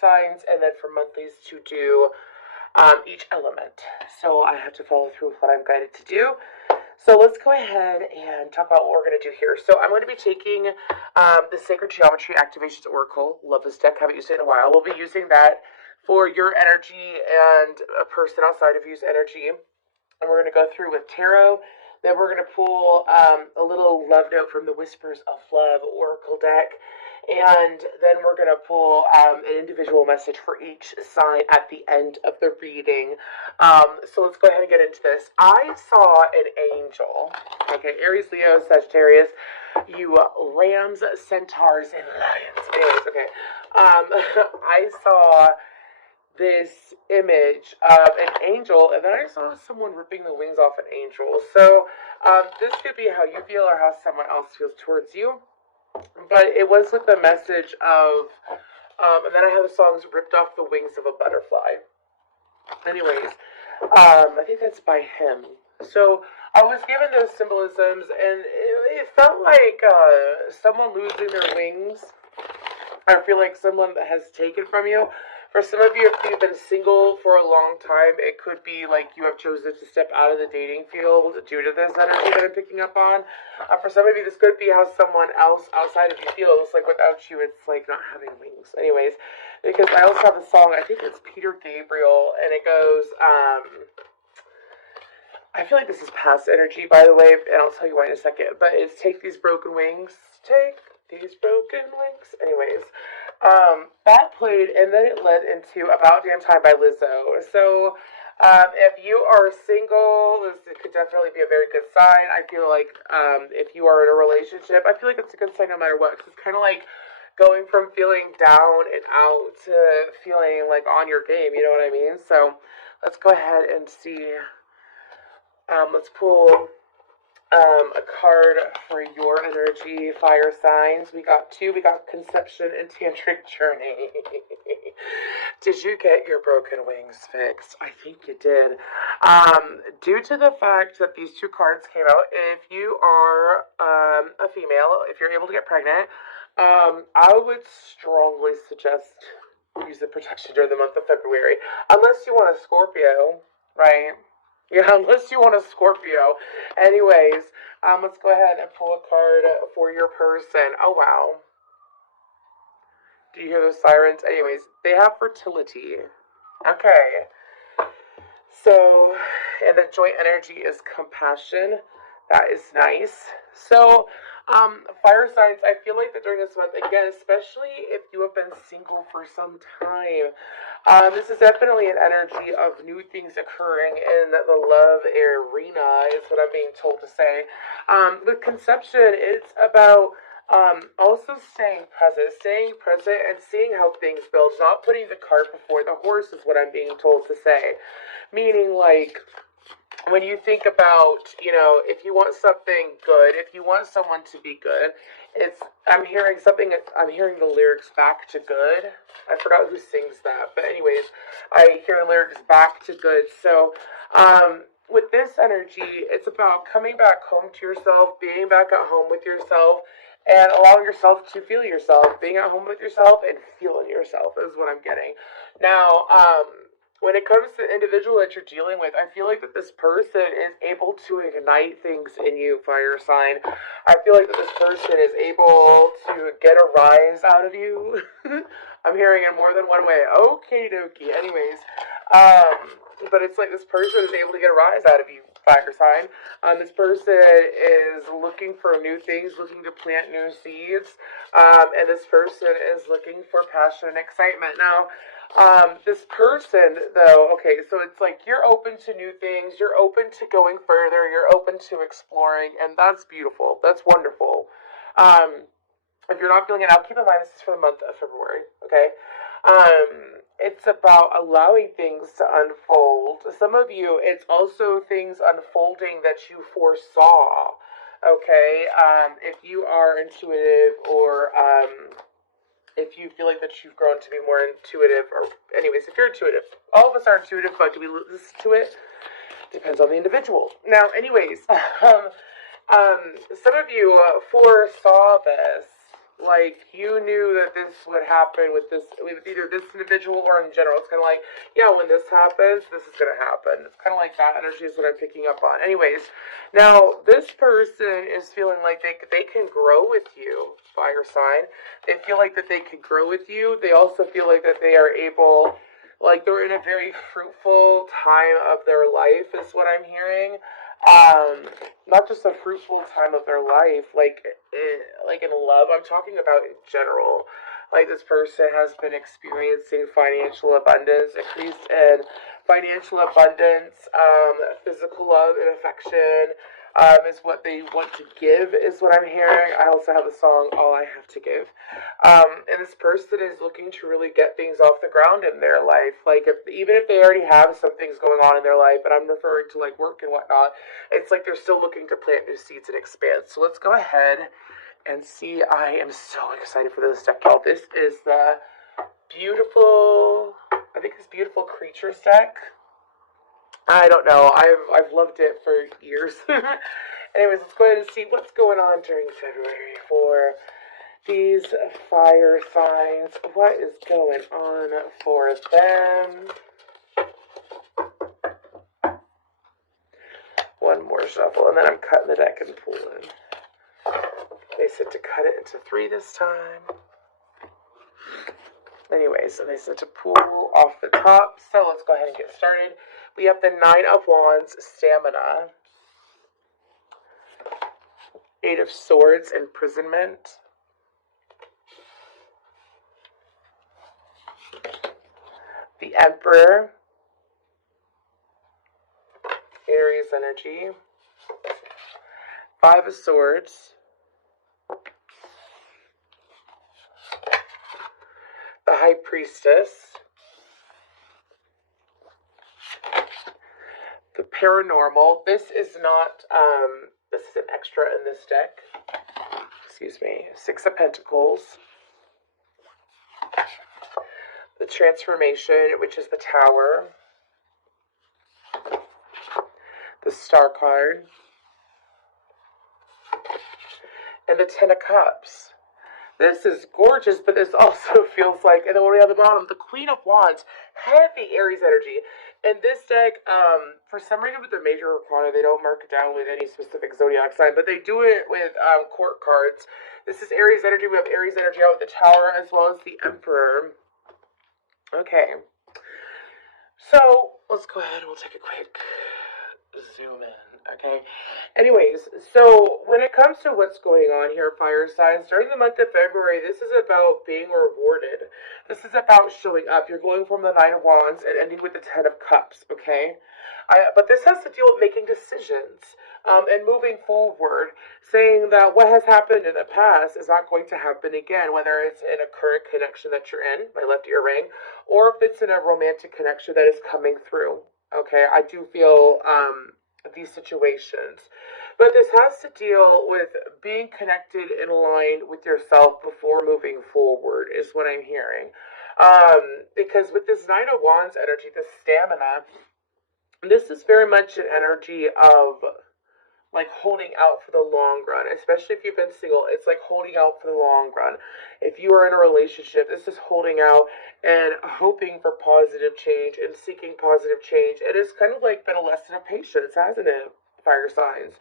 signs, and then for monthlies to do each element. So I have to follow through with what I'm guided to do. So let's go ahead and talk about what we're going to do here. So I'm going to be taking the Sacred Geometry Activations Oracle. Love this deck. Haven't used it in a while. We'll be using that for your energy and a person outside of you's energy. And we're going to go through with tarot. Then we're going to pull a little love note from the Whispers of Love Oracle deck. And then we're going to pull an individual message for each sign at the end of the reading. So let's go ahead and get into this. I saw an angel. Okay, Aries, Leo, Sagittarius, you lambs, centaurs, and lions. Anyways, okay. I saw this image of an angel, and then I saw someone ripping the wings off an angel. So this could be how you feel or how someone else feels towards you. But it was with the message of, and then I have the songs ripped off the wings of a butterfly. Anyways, I think that's by him. So I was given those symbolisms, and it felt like someone losing their wings. I feel like someone that has taken from you. For some of you, if you've been single for a long time, it could be like you have chosen to step out of the dating field due to this energy that I'm picking up on. For some of you, this could be how someone else outside of you feels. Like without you, it's like not having wings. Anyways, because I also have a song, I think it's Peter Gabriel, and it goes, I feel like this is past energy, by the way, and I'll tell you why in a second, but it's take these broken wings, take these broken wings. Anyways, that played, and then it led into About Damn Time by Lizzo. So, if you are single, this could definitely be a very good sign. I feel like, if you are in a relationship, I feel like it's a good sign no matter what, 'cause it's kind of like going from feeling down and out to feeling like on your game, you know what I mean? So, let's go ahead and see, let's pull a card for your energy, fire signs. We got two. We got Conception and Tantric Journey. Did you get your broken wings fixed? I think you did. Due to the fact that these two cards came out, if you are a female, if you're able to get pregnant, I would strongly suggest use the protection during the month of February. Unless you want a Scorpio, right? Yeah, unless you want a Scorpio. Anyways, let's go ahead and pull a card for your person. Oh, wow. Do you hear those sirens? Anyways, they have fertility. Okay. So, and the joint energy is compassion. That is nice. So, fire signs, I feel like that during this month, again, especially if you have been single for some time, this is definitely an energy of new things occurring in the love arena, is what I'm being told to say. With Conception, it's about also staying present and seeing how things build, not putting the cart before the horse is what I'm being told to say. Meaning, like, when you think about, you know, if you want something good, if you want someone to be good, I'm hearing the lyrics Back to Good. I forgot who sings that, but anyways, I hear the lyrics Back to Good. So, with this energy, it's about coming back home to yourself, being back at home with yourself, and allowing yourself to feel yourself, being at home with yourself and feeling yourself is what I'm getting. Now, when it comes to the individual that you're dealing with, I feel like that this person is able to ignite things in you, fire sign. I feel like that this person is able to get a rise out of you. I'm hearing it more than one way. Okay, dokie. Anyways, but it's like this person is able to get a rise out of you, fire sign. This person is looking for new things, looking to plant new seeds, and this person is looking for passion and excitement. Now, this person, though, okay, so it's like you're open to new things, you're open to going further, you're open to exploring, and that's beautiful. That's wonderful. If you're not feeling it out, keep in mind this is for the month of February, okay? It's about allowing things to unfold. Some of you, it's also things unfolding that you foresaw, okay? If you are intuitive or, if you feel like that you've grown to be more intuitive, or anyways, if you're intuitive, all of us are intuitive, but do we listen to it? Depends on the individual. Now, anyways, some of you foresaw this, like you knew that this would happen with either this individual or in general. It's kind of like, yeah, when this happens, this is going to happen. It's kind of like that energy is what I'm picking up on. Anyways, now this person is feeling like they can grow with you, fire sign. They feel like that they can grow with you. They also feel like that they are able, like they're in a very fruitful time of their life is what I'm hearing. Not just a fruitful time of their life, like in love. I'm talking about in general. Like this person has been experiencing financial abundance, increase in financial abundance, physical love and affection. Is what they want to give, is what I'm hearing. I also have the song All I Have to Give. And this person is looking to really get things off the ground in their life. Like, even if they already have some things going on in their life, but I'm referring to like work and whatnot, it's like they're still looking to plant new seeds and expand. So let's go ahead and see. I am so excited for this deck, y'all. This is the beautiful, I think it's Beautiful Creatures deck. I don't know. I've loved it for years. Anyways, let's go ahead and see what's going on during February for these fire signs. What is going on for them? One more shuffle, and then I'm cutting the deck and pulling. They said to cut it into 3 this time. Anyways, so they said to pull off the top. So let's go ahead and get started. We have the 9 of Wands, Stamina. 8 of Swords, Imprisonment. The Emperor. Aries energy. 5 of Swords. The High Priestess. The Paranormal. This is not, this is an extra in this deck. Excuse me. 6 of Pentacles. The Transformation, which is the Tower. The Star card. And the 10 of Cups. This is gorgeous, but this also feels like, and then when we have the bottom, the Queen of Wands, heavy Aries energy. And this deck, for some reason with the major arcana, they don't mark it down with any specific zodiac sign, but they do it with court cards. This is Aries energy. We have Aries energy out with the Tower as well as the Emperor. Okay. So, let's go ahead and we'll take a quick zoom in. Okay. Anyways, so when it comes to what's going on here, fire signs, during the month of February, this is about being rewarded. This is about showing up. You're going from the 9 of Wands and ending with the 10 of Cups, okay? But this has to deal with making decisions and moving forward, saying that what has happened in the past is not going to happen again, whether it's in a current connection that you're in, my left ear ring, or if it's in a romantic connection that is coming through, okay? I do feel these situations. But this has to deal with being connected and aligned with yourself before moving forward, is what I'm hearing. Because with this 9 of Wands energy, this stamina, this is very much an energy of like holding out for the long run, especially if you've been single. It's like holding out for the long run. If you are in a relationship, this is holding out and hoping for positive change and seeking positive change. It has kind of like been a lesson of patience, hasn't it, fire signs?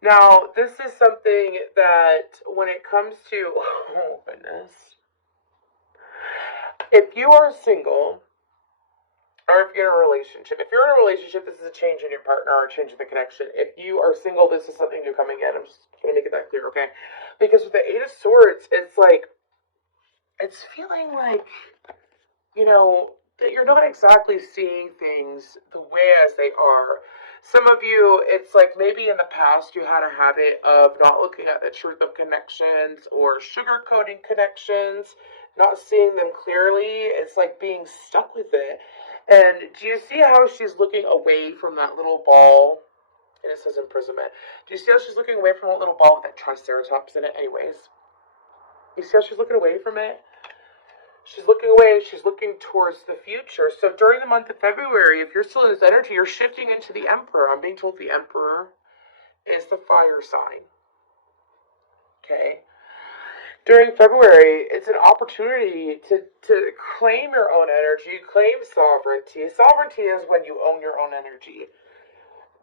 Now, this is something that when it comes to, oh goodness, if you are single, or if you're in a relationship. If you're in a relationship, this is a change in your partner or a change in the connection. If you are single, this is something new coming in. I'm just going to make it that clear, okay? Because with the 8 of Swords, it's like, it's feeling like, you know, that you're not exactly seeing things the way as they are. Some of you, it's like maybe in the past you had a habit of not looking at the truth of connections or sugarcoating connections, not seeing them clearly. It's like being stuck with it. And do you see how she's looking away from that little ball? And it says imprisonment. Do you see how she's looking away from that little ball with that triceratops in it? Anyways, you see how she's looking away from it? She's looking away. She's looking towards the future. So during the month of February, if you're still in this energy, you're shifting into the Emperor. I'm being told the Emperor is the fire sign. Okay. During February, it's an opportunity to claim your own energy, claim sovereignty. Sovereignty is when you own your own energy,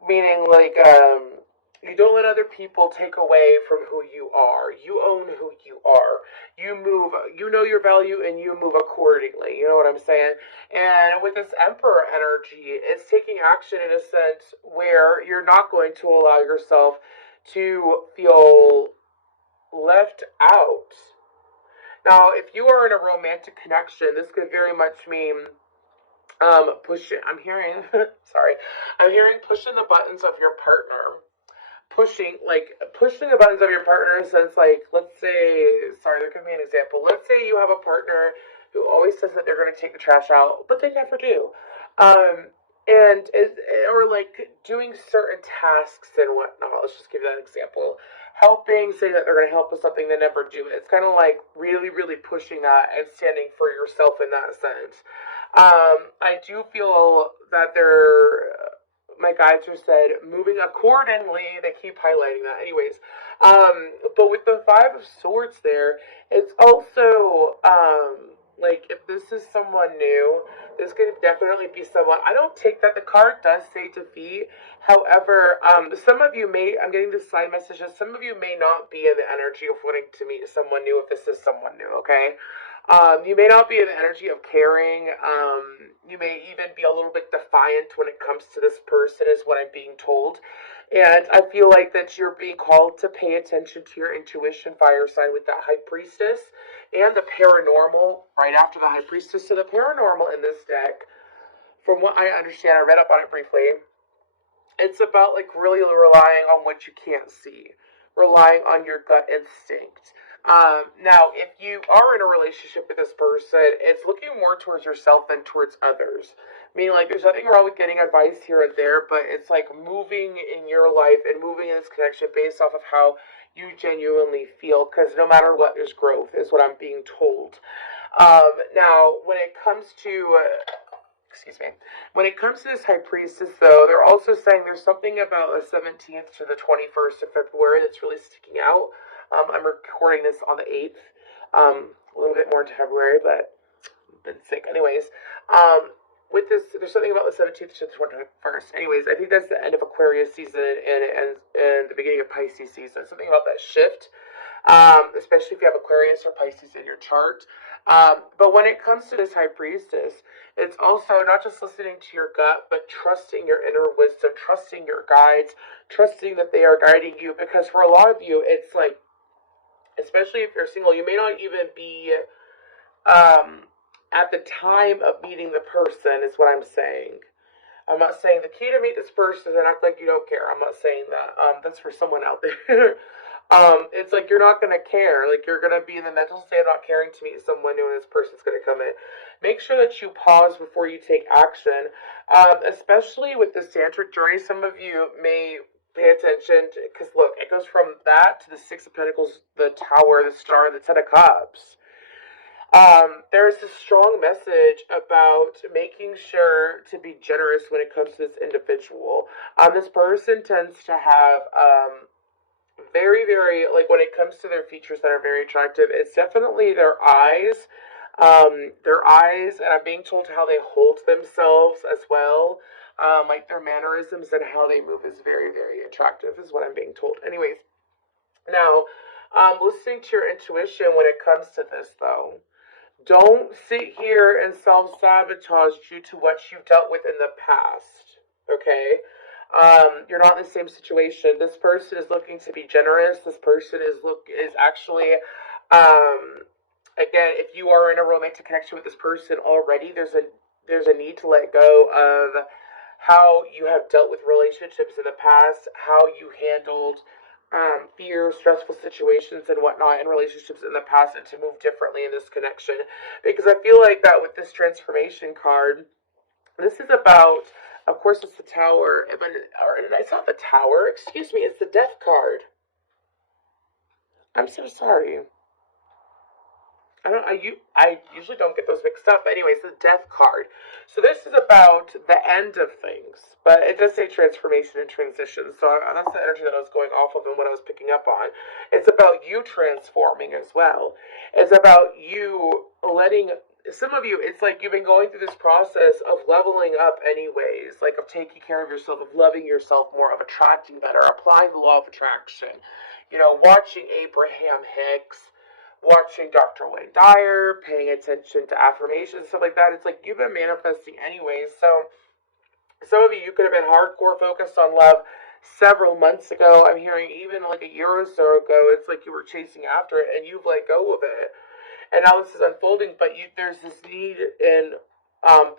meaning like you don't let other people take away from who you are. You own who you are. You move, you know your value, and you move accordingly. You know what I'm saying? And with this Emperor energy, it's taking action in a sense where you're not going to allow yourself to feel left out. Now, if you are in a romantic connection, this could very much mean pushing. I'm hearing, sorry, I'm hearing pushing the buttons of your partner. Pushing the buttons of your partner in a sense, like, let's say, sorry, there could be an example. Let's say you have a partner who always says that they're going to take the trash out, but they never do. Um, or like doing certain tasks and whatnot. Let's just give you that example. Helping, saying that they're going to help with something, they never do it. It's kind of like really, really pushing that and standing for yourself in that sense. I do feel that my guides are said moving accordingly. They keep highlighting that, anyways. But with the Five of Swords, there, it's also like if this is someone new, this could definitely be someone. I don't take that. The card does say defeat. However, some of you may. I'm getting this side messages. Some of you may not be in the energy of wanting to meet someone new. If this is someone new, okay. You may not be in the energy of caring. You may even be a little bit defiant when it comes to this person, is what I'm being told. And I feel like that you're being called to pay attention to your intuition, fire sign, with that High Priestess and the paranormal right after the High Priestess. So the paranormal in this deck, from what I understand, I read up on it briefly. It's about like really relying on what you can't see, relying on your gut instinct. Now, if you are in a relationship with this person, it's looking more towards yourself than towards others. I mean, like, there's nothing wrong with getting advice here and there, but it's like moving in your life and moving in this connection based off of how you genuinely feel, because no matter what, there's growth, is what I'm being told. Now, when it comes to excuse me. When it comes to this High Priestess, though, they're also saying there's something about the 17th to the 21st of February that's really sticking out. I'm recording this on the 8th, a little bit more into February, but I've been sick. Anyways, with this, there's something about the 17th to the 21st. Anyways, I think that's the end of Aquarius season and the beginning of Pisces season. Something about that shift, especially if you have Aquarius or Pisces in your chart. But when it comes to this High Priestess, it's also not just listening to your gut, but trusting your inner wisdom, trusting your guides, trusting that they are guiding you. Because for a lot of you, it's like, especially if you're single, you may not even be at the time of meeting the person, is what I'm saying. I'm not saying the key to meet this person and act like you don't care. I'm not saying that. That's for someone out there. It's like you're not gonna care. Like you're gonna be in the mental state of not caring to meet someone new, and this person's gonna come in. Make sure that you pause before you take action. Especially with this tantric journey, some of you may pay attention because look, it goes from that to the Six of Pentacles, the Tower, the Star, the Ten of Cups. There's a strong message about making sure to be generous when it comes to this individual. This person tends to have very, very, like when it comes to their features that are very attractive, it's definitely their eyes. And I'm being told how they hold themselves as well. Like their mannerisms and how they move is very, very attractive, is what I'm being told. Anyways, now, listening to your intuition when it comes to this, though. Don't sit here and self-sabotage due to what you've dealt with in the past, okay? You're not in the same situation. This person is looking to be generous. This person is actually, again, if you are in a romantic connection with this person already, there's a need to let go of how you have dealt with relationships in the past, how you handled fear, stressful situations, and whatnot in relationships in the past, and to move differently in this connection. Because I feel like that with this transformation card, this is about, of course, it's the Tower, but it's not the Tower. Excuse me, it's the Death card. I'm so sorry. I usually don't get those mixed up. But anyways, the death card. So this is about the end of things, but it does say transformation and transition. So that's the energy that I was going off of and what I was picking up on. It's about you transforming as well. It's about you letting some of you, it's like you've been going through this process of leveling up anyways, like of taking care of yourself, of loving yourself more, of attracting better, applying the law of attraction. You know, watching Abraham Hicks, watching Dr. Wayne Dyer, paying attention to affirmations, stuff like that. It's like you've been manifesting anyways. So some of you could have been hardcore focused on love several months ago. I'm hearing even like a year or so ago, it's like you were chasing after it and you've let go of it. And now this is unfolding, but there's this need and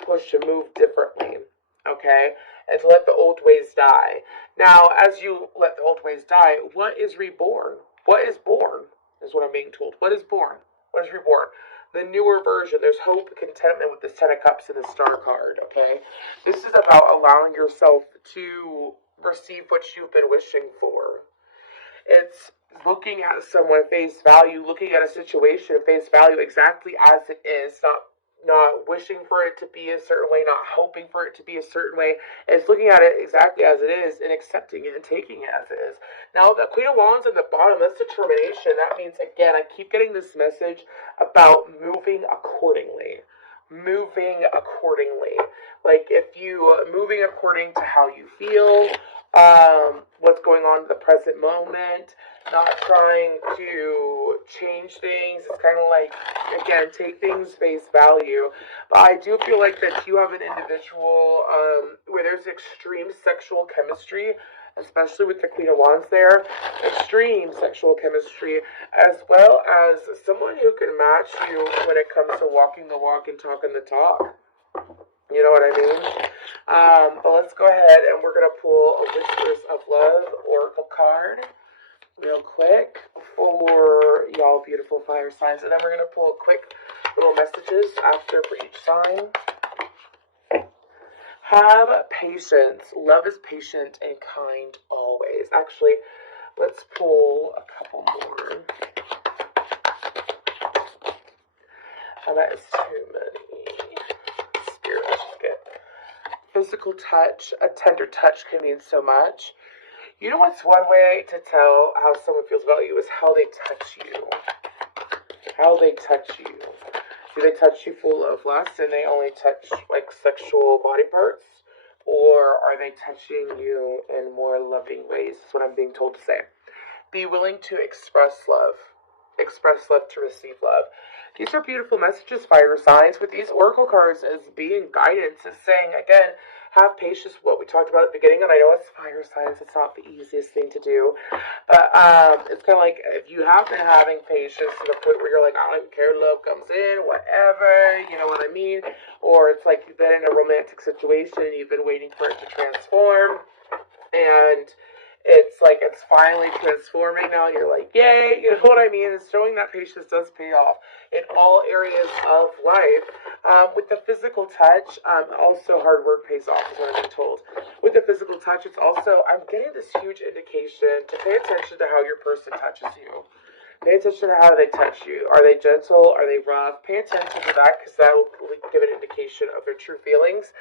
push to move differently, okay? And to let the old ways die. Now, as you let the old ways die, what is reborn? What is born is what I'm being told. What is born? What is reborn? The newer version. There's hope, contentment with this Ten of Cups and the Star card, okay? This is about allowing yourself to receive what you've been wishing for. It's looking at someone face value, looking at a situation face value exactly as it is, not wishing for it to be a certain way, not hoping for it to be a certain way. It's looking at it exactly as it is and accepting it and taking it as it is. Now, the Queen of Wands at the bottom, that's determination. That means, again, I keep getting this message about moving accordingly. Moving accordingly. Like, if you moving according to how you feel, what's going on in the present moment, not trying to change things. It's kind of like, again, take things face value. But I do feel like that you have an individual where there's extreme sexual chemistry, especially with the Queen of Wands there, extreme sexual chemistry, as well as someone who can match you when it comes to walking the walk and talking the talk. You know what I mean? But let's go ahead and we're going to pull a Whispers of Love Oracle card real quick for y'all beautiful fire signs. And then we're going to pull quick little messages after for each sign. Have patience. Love is patient and kind always. Actually, let's pull a couple more. And that is too many. Spirit, let's just get physical touch. A tender touch can mean so much. You know what's one way to tell how someone feels about you is how they touch you. How they touch you. Do they touch you full of lust and they only touch like sexual body parts? Or are they touching you in more loving ways? That's what I'm being told to say. Be willing to express love. Express love to receive love. These are beautiful messages, fire signs. With these oracle cards as being guidance, is saying, again, have patience with what we talked about at the beginning. And I know it's fire signs, it's not the easiest thing to do. But it's kind of like if you have been having patience to the point where you're like, I don't even care, love comes in, whatever, you know what I mean? Or it's like you've been in a romantic situation and you've been waiting for it to transform. And it's like it's finally transforming now, and you're like, yay, you know what I mean? It's showing that patience does pay off in all areas of life. With the physical touch, also hard work pays off, is what I've been told. With the physical touch, it's also, I'm getting this huge indication to pay attention to how your person touches you. Pay attention to how they touch you. Are they gentle? Are they rough? Pay attention to that because that will give an indication of their true feelings.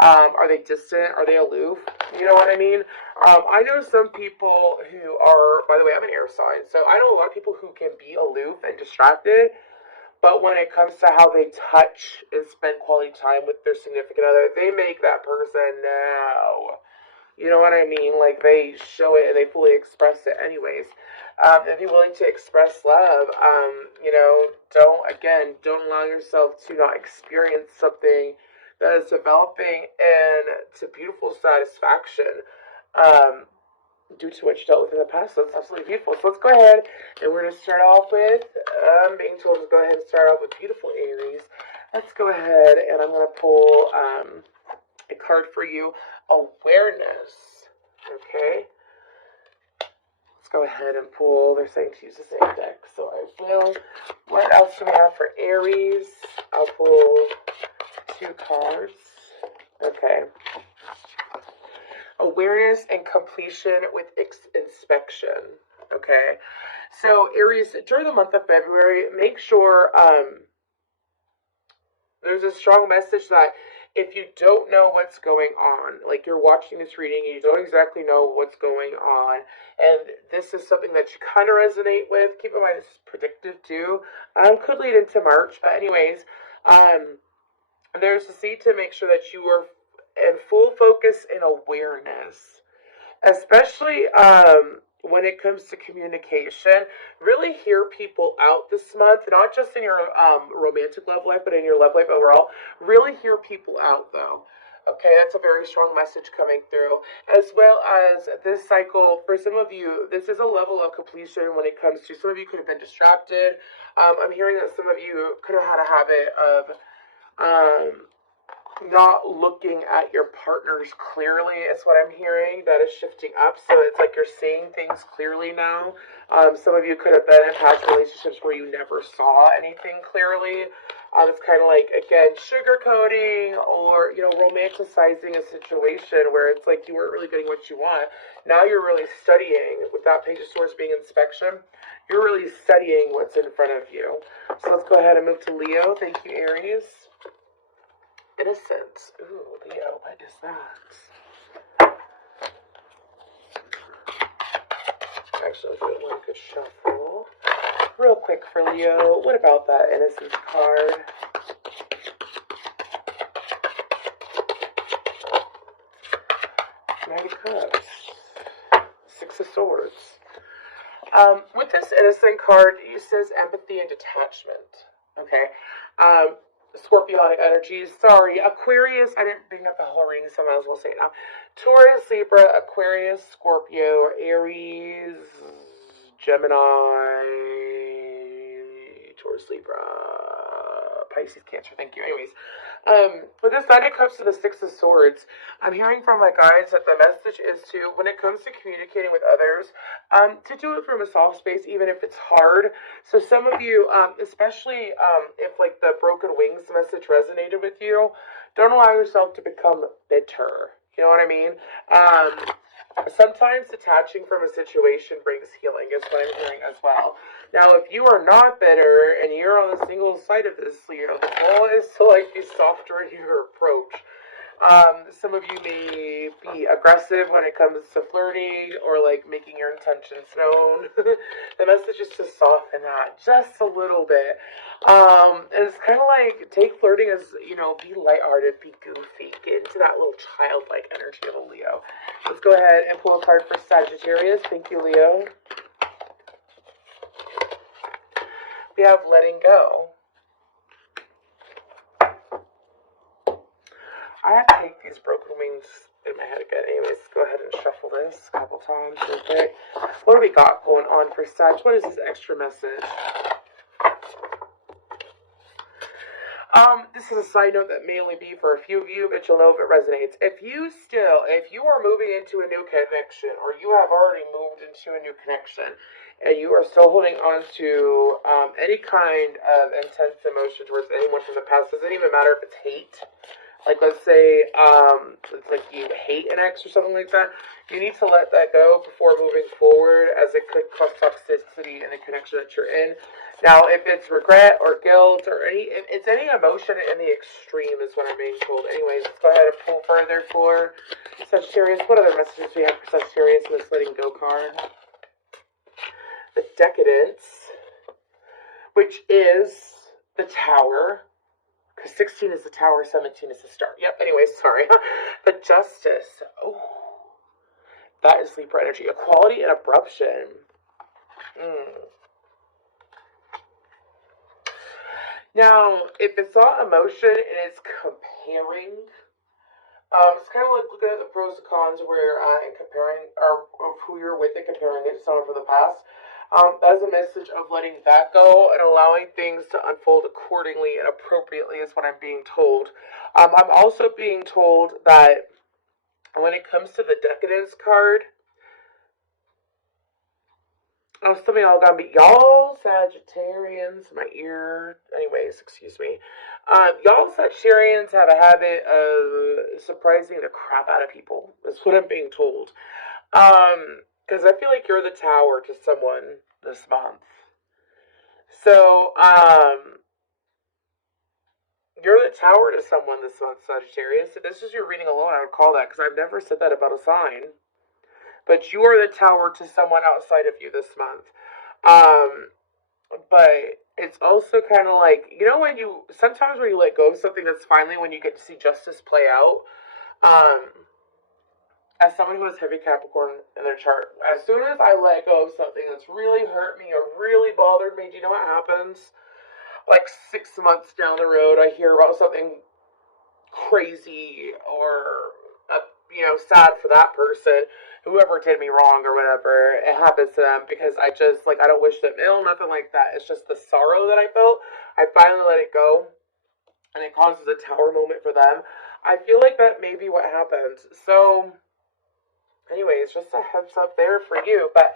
Are they distant? Are they aloof? You know what I mean? I know some people who are, by the way, I'm an air sign, so I know a lot of people who can be aloof and distracted, but when it comes to how they touch and spend quality time with their significant other, they make that person now. You know what I mean? Like, they show it and they fully express it anyways. And be willing to express love. You know, don't allow yourself to not experience something that is developing into beautiful satisfaction due to what you dealt with in the past. So it's absolutely beautiful. So let's go ahead and we're going to start off with, being told to go ahead and start off with beautiful Aries. Let's go ahead and I'm going to pull a card for you, awareness. Okay. Let's go ahead and pull. They're saying to use the same deck, so I will. What else do we have for Aries? I'll pull 2 cards. Okay. Awareness and completion with inspection. Okay. So Aries, during the month of February, make sure there's a strong message that if you don't know what's going on, like you're watching this reading and you don't exactly know what's going on, and this is something that you kind of resonate with, keep in mind this is predictive too. Could lead into March, but anyways, there's a seed to make sure that you are in full focus and awareness, especially when it comes to communication. Really hear people out this month, not just in your romantic love life, but in your love life overall. Really hear people out, though. Okay, that's a very strong message coming through. As well as this cycle, for some of you, this is a level of completion when it comes to, some of you could have been distracted. I'm hearing that some of you could have had a habit of not looking at your partners clearly is what I'm hearing. That is shifting up, so it's like you're seeing things clearly now. Some of you could have been in past relationships where you never saw anything clearly. It's kind of like, again, sugarcoating or, romanticizing a situation where it's like you weren't really getting what you want. Now you're really studying, with that Page of Swords being inspection, you're really studying what's in front of you. So let's go ahead and move to Leo. Thank you, Aries. Innocence. Ooh, Leo, what is that? Actually, I'll do one good shuffle. Real quick for Leo, what about that Innocence card? Knight of Cups. Six of Swords. With this Innocent card, it says empathy and detachment. Okay? Scorpionic energies. Sorry, Aquarius. I didn't bring up the whole reading, so I might as well say it now. Taurus, Libra, Aquarius, Scorpio, Aries, Gemini, Taurus, Libra, Pisces, Cancer. Thank you. Anyways, with this Knight of Cups to the Six of Swords, I'm hearing from my guides that the message is to, when it comes to communicating with others, to do it from a soft space, even if it's hard. So some of you, especially if like the broken wings message resonated with you, don't allow yourself to become bitter. You know what I mean? Sometimes detaching from a situation brings healing, is what I'm hearing as well. Now, if you are not bitter and you're on the single side of this, Leo, the goal is to like be softer in your approach. Some of you may be aggressive when it comes to flirting or like making your intentions known. The message is to soften that just a little bit. And it's kind of like, take flirting as, be lighthearted, be goofy, get into that little childlike energy of a Leo. Let's go ahead and pull a card for Sagittarius. Thank you, Leo. We have letting go. I have to take these broken wings in my head again. Anyways, go ahead and shuffle this a couple times real quick. What do we got going on for Sag? What is this extra message? This is a side note that may only be for a few of you, but you'll know if it resonates. If you are moving into a new connection, or you have already moved into a new connection, and you are still holding on to any kind of intense emotion towards anyone from the past, doesn't even matter if it's hate. Like, let's say, it's like you hate an ex or something like that. You need to let that go before moving forward, as it could cause toxicity in the connection that you're in. Now, if it's regret or guilt or it's any emotion in the extreme is what I'm being told. Anyways, let's go ahead and pull further for Sagittarius. What other messages do we have for Sagittarius in this letting go card? The Decadence, which is the Tower. Because 16 is the Tower, 17 is the Star. Yep, anyways, sorry. The Justice. Oh, that is Libra energy. Equality and abruption. Now, if it's not emotion and it's comparing, it's kind of like looking at the pros and cons where and comparing, or of who you're with and comparing it to someone from the past. That is a message of letting that go and allowing things to unfold accordingly and appropriately is what I'm being told. I'm also being told that when it comes to the Decadence card, some of y'all gonna be, y'all Sagittarians, my ear, anyways, excuse me. Y'all Sagittarians have a habit of surprising the crap out of people, is what I'm being told. Because I feel like you're the Tower to someone. this month. So, you're the tower to someone this month, Sagittarius. If this is your reading alone, I would call that, because I've never said that about a sign. But you are the tower to someone outside of you this month. But it's also kind of like, sometimes when you let go of something, that's finally when you get to see justice play out. As someone who has heavy Capricorn in their chart, as soon as I let go of something that's really hurt me or really bothered me, do you know what happens? Like 6 months down the road, I hear about something crazy or, sad for that person, whoever did me wrong or whatever. It happens to them because I don't wish them ill, nothing like that. It's just the sorrow that I felt. I finally let it go, and it causes a tower moment for them. I feel like that may be what happens. So, anyways, just a heads up there for you. But